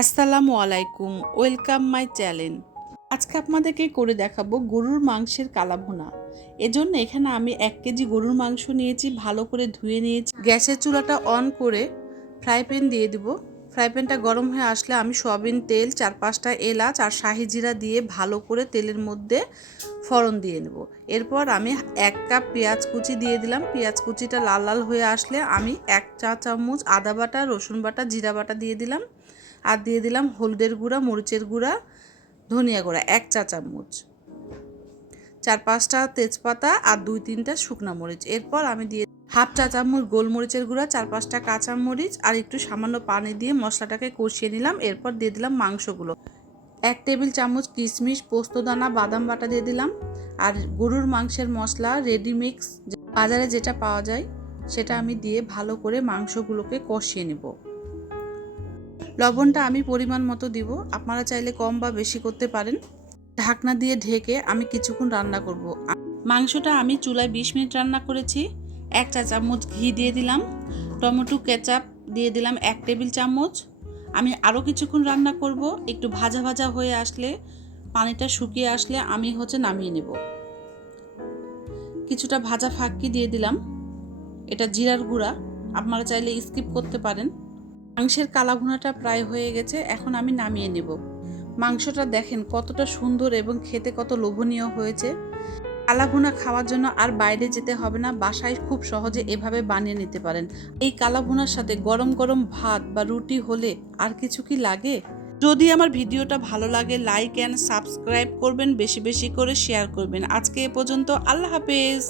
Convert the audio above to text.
আসসালামু আলাইকুম, welcome my channel. আজকে আপনাদেরকে করে দেখাবো গরুর মাংসের কালাভুনা। এজন্য এখানে আমি এক কেজি গরুর মাংস নিয়েছি, ভালো করে ধুয়ে নিয়েছি। গ্যাসের চুলাটা অন করে ফ্রাই প্যান দিয়ে দিব। ফ্রাই প্যানটা গরম হয়ে আসলে আমি সয়াবিন তেল চার পাঁচটা এলাচ আর শাহি জিরা দিয়ে ভালো করে তেলের মধ্যে ফড়ন দিয়ে নেব। এরপর আমি এক কাপ পেঁয়াজ কুচি দিয়ে দিলাম। পেঁয়াজ কুচিটা লাল লাল হয়ে আসলে আমি এক চা চামচ আদা বাটা, রসুন বাটা, জিরা বাটা দিয়ে দিলাম। আর দিয়ে দিলাম হলুদের গুঁড়া, মরিচের গুঁড়া, ধনিয়া গুঁড়া, এক চা চামচ। চার পাঁচটা তেজপাতা আর দুই তিনটা শুকনা মরিচ। এরপর আমি দিয়ে হাফ চা চামচ গোলমরিচের গুঁড়া, চার পাঁচটা কাঁচা মরিচ আর একটু সামান্য পানি দিয়ে মশলাটাকে কষিয়ে নিলাম। এরপর দিয়ে দিলাম মাংসগুলো। এক টেবিল চামচ কিশমিশ পোস্তদানা বাদাম বাটা দিয়ে দিলাম। আর গরুর মাংসের মশলা রেডি মিক্স বাজারে যেটা পাওয়া যায়, সেটা আমি দিয়ে ভালো করে মাংসগুলোকে কষিয়ে নেব। লবণটা আমি পরিমাণ মতো দিব। আপনারা চাইলে কম বা বেশি করতে পারেন। ঢাকনা দিয়ে ঢেকে আমি কিছুক্ষণ রান্না করব। মাংসটা আমি চুলায় বিশ মিনিট রান্না করেছি। এক চা চামচ ঘি দিয়ে দিলাম। টমেটো, কেচাপ দিয়ে দিলাম এক টেবিল চামচ। আমি আরও কিছুক্ষণ রান্না করব। একটু ভাজা ভাজা হয়ে আসলে, পানিটা শুকিয়ে আসলে আমি হচ্ছে নামিয়ে নেব। কিছুটা ভাজা ফাঁকি দিয়ে দিলাম। এটা জিরার গুঁড়া। আপনারা চাইলে স্কিপ করতে পারেন। মাংসের কালাভুনাটা প্রায় হয়ে গেছে, এখন আমি নামিয়ে নেব। মাংসটা দেখেন কতটা সুন্দর এবং খেতে কত লোভনীয় হয়েছে। কালাভুনা খাওয়ার জন্য আর বাইরে যেতে হবে না, বাসায় খুব সহজে এভাবে বানিয়ে নিতে পারেন। এই কালাভুনার সাথে গরম গরম ভাত বা রুটি হলে আর কিছু কি লাগে? যদি আমার ভিডিওটা ভালো লাগে লাইক অ্যান্ড সাবস্ক্রাইব করবেন, বেশি বেশি করে শেয়ার করবেন। আজকে এ পর্যন্ত, আল্লাহ হাফেজ!